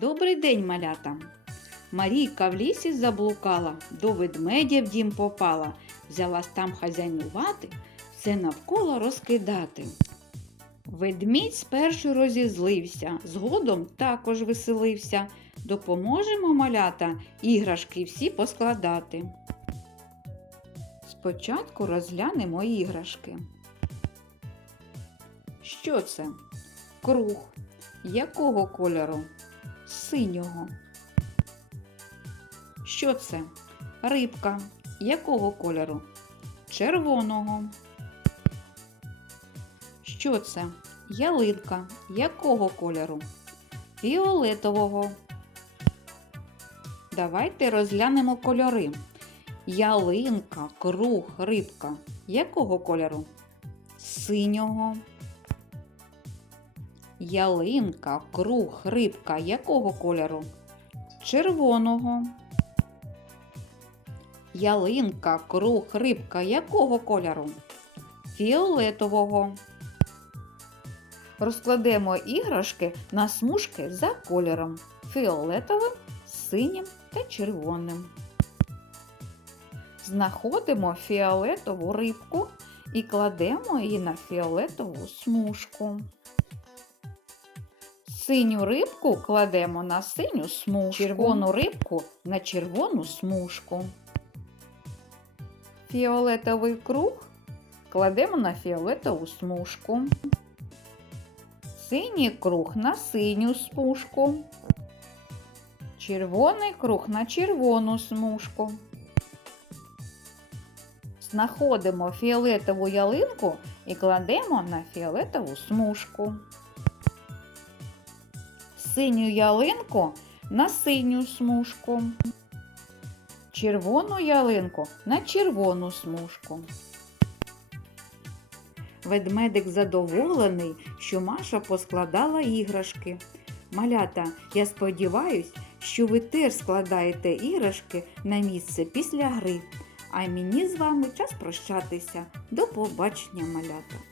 Добрий день, малята! Марійка в лісі заблукала, до ведмедя в дім попала, взялась там хазяйнувати, все навколо розкидати. Ведмідь спершу розізлився, згодом також веселився. Допоможемо малята іграшки всі поскладати. Спочатку розглянемо іграшки. Що це? Круг. Якого кольору? Синього. Що це? Рибка. Якого кольору? Червоного. Що це? Ялинка. Якого кольору? Фіолетового. Давайте розглянемо кольори. Ялинка, круг, рибка. Якого кольору? Синього. Ялинка, круг, рибка. Якого кольору? Червоного. Ялинка, круг, рибка. Якого кольору? Фіолетового. Розкладемо іграшки на смужки за кольором фіолетовим, синім та червоним. Знаходимо фіолетову рибку і кладемо її на фіолетову смужку. Синю рибку кладемо на синю смужку, червону рибку на червону смужку. Фіолетовий круг кладемо на фіолетову смужку. Синій круг на синю смужку. Червоний круг на червону смужку. Знаходимо фіолетову ялинку і кладемо на фіолетову смужку. Синю ялинку на синю смужку. Червону ялинку на червону смужку. Ведмедик задоволений, що Маша поскладала іграшки. Малята, я сподіваюсь, що ви теж складаєте іграшки на місце після гри. А мені з вами час прощатися. До побачення, малята!